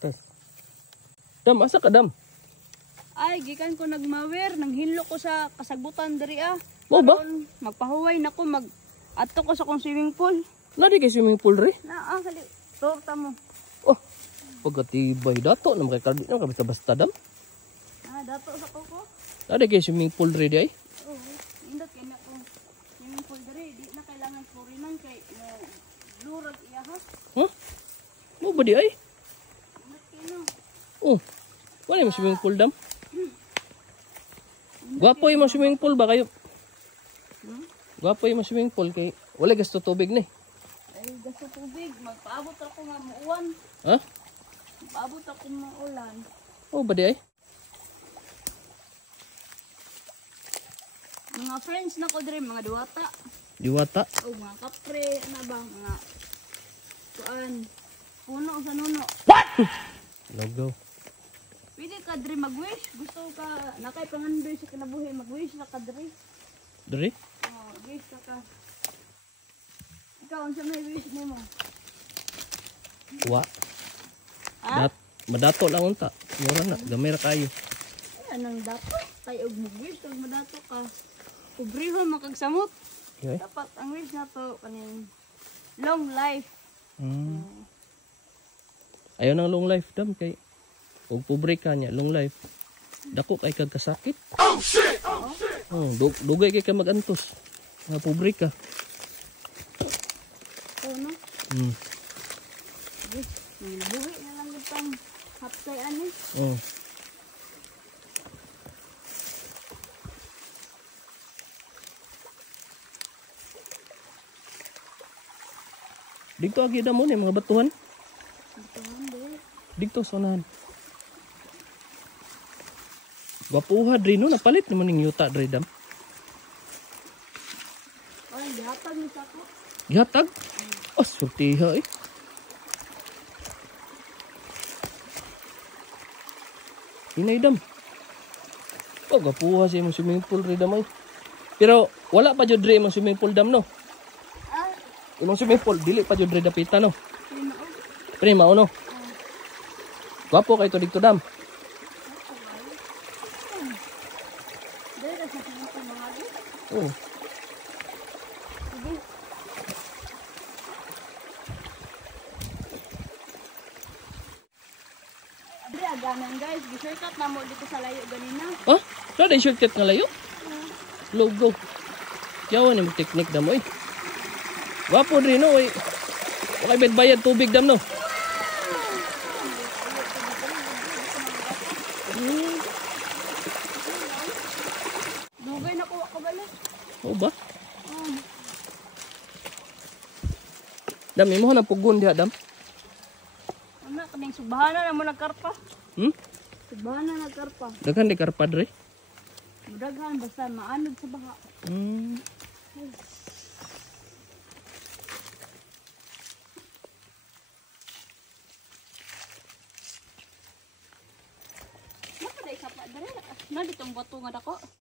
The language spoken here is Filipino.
Tay. Dam, asa ka dam? Ay, gikan ko nagmawer, nang hinlo ko sa kasagutan diri ah. Mo ba? Karon, magpahuway nako ato ko sa kong swimming pool. Nadi kay swimming pool re? Naa kali. Torta mo. Oh, pagkatibay dato na makikardit na basta dam. Ah, dato sa koko. Nadi kay swimming pool re di ay? Oh, indot kay na kong swimming pool diri, di na kailangan florinan kay lurag iya ha. Huh? Mo ba di ay? Indot kay no. Oh, wala yung swimming pool dam. Gwapo yung mga swimming pool ba kayo? Gwapo yung mga swimming pool kay wala gasto tubig ni. Ay, gasto tubig, magpaabot ako nga muuwan. Ha? Magpaabot ako maulan. Oh, ba di ay? Mga friends na ko diri, mga duwata. Diwata. O mga kapre, ano ba, mga kuan. Puno sa nuno. Logo. Pwede ka diri mag-wish. Gusto ka, nakay pangandoy sa kinabuhi, mag-wish na ka diri. Diri? Oh, wish na ka. Ikaw, unsa may wish nimo? Wa. Ha? Madato lang unta. Mura na, gamay ra kayo. Ay, anong dato? Tayo og mag-wish, kag madato ka. Kubrihon makagsamot. Okay. Dapat ang wish na to, kaning long life. Ayaw ng long life dam kay ug pobre ka niya long life. Dako kay kag kasakit. Oh shit. Oh, dugay kay ka magantos. Nga pobre ka. Oh, no? Wish, buhi na lang itong hapsay ani. Oh. Dito agi damo ni mga batuhan. Ito hindi. Dito sonahan. Gwapuha dre no napalit naman ning yuta dre dam. Ay, dihatag ni sa ko. Gihatag. Oh, surtiha eh. Hinay dam. Oh, gwapuha sa imong swimming pool dre dam ay. Pero wala pa jud dre imong swimming pool dam no. Ah, Imong swimming pool dili pa jud dre dapita no. lima o. Prima no. Gwapo kay to dito dam. Dahil na sa mga pamahagi. Oh. Sige. Adri, aganan guys. Gi-shortcut na mo dito sa layo ganina. Ah, sa day shortcut nga layo. Logo. Yawan ni mo technique dam oy. Gwapo dre no oy. Okay bet bayad tubig dam no. Dugay na ko kabalik. Oo ba? Dam, imo na pugon diha dam. Ano, kaning subhana na mo nagkarpa. Hmm? Subhana nagkarpa. Daghan di karpa dre. Mudaghan basta maanod sa baha. Napa day sapa dere. Na ditong bato nga dako.